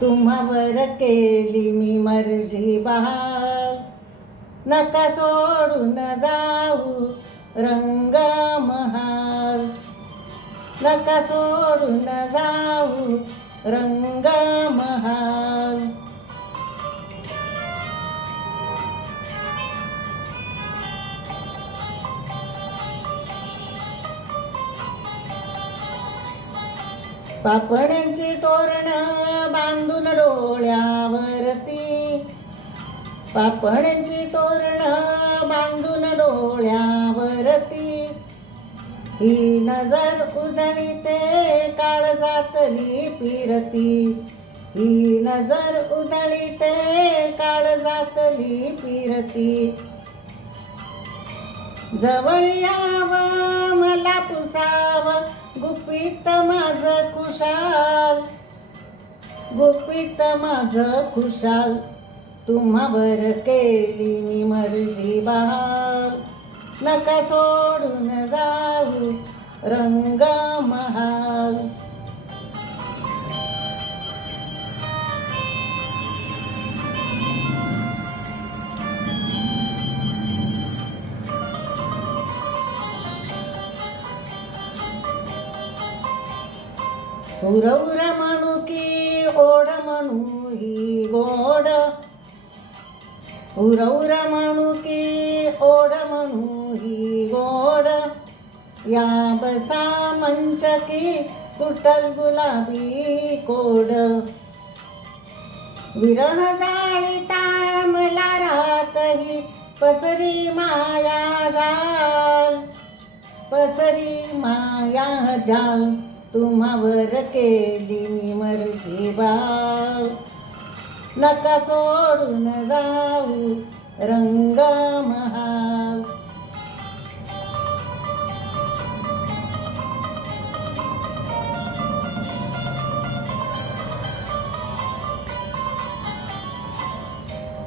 तुम्हावर केली मी मर्जी बहाल, नका सोडून जाऊ रंग महाल, नका सोडून जाऊ रंग महाल. पापण्यांची तोरण बांधून डोळ्यावरती, पापण्यांची तोरण बांधून डोळ्यावरती, ही नजर उधळीते काळजातली फिरती, ही नजर उधळीते काळजातली फिरती. जवळ यावं मला पुसावं गुपित माझं खुशाल, गुपित माझं खुशाल. तुम्हावर केली मी मर्जी बहाल, नका सोडून जाऊ रंग महाल. उरउर म्हणू की ओढ म्हणू ही गोड, उरउर म्हणू की ओढ म्हणू ही गोड. या बसा मंच की सुटल गुलाबी कोड, विरह जाळीता मला रातही पसरी माया जाल, पसरी माया जाल. तुम्हावर केली मी मर्जी बहाल, नका सोडून जाऊ रंग महाल.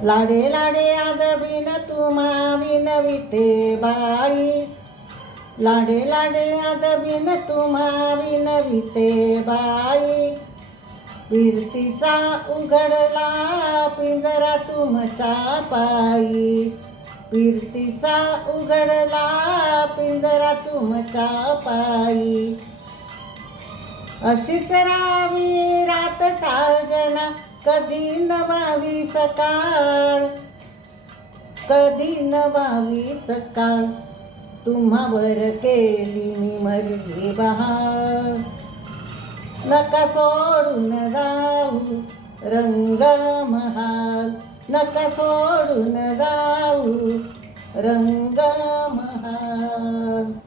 लाडे लाडे आदबीन तुम्हा विनविते बाई, लाडे लाडे आदबीन तुम्हा विनविते बाई. फिरतीचा उघडला पिंजरा तुमच्या पायी, फिरतीचा उघडला पिंजरा तुमच्या पायी. अशीच राहावी रात साजना कधी नवावी सकाळ, कधी नवावी सकाळ. तुम्हावर केली मी मर्जी बहाल, नका सोडून जाऊ रंग महाल, नका सोडून जाऊ रंग महाल.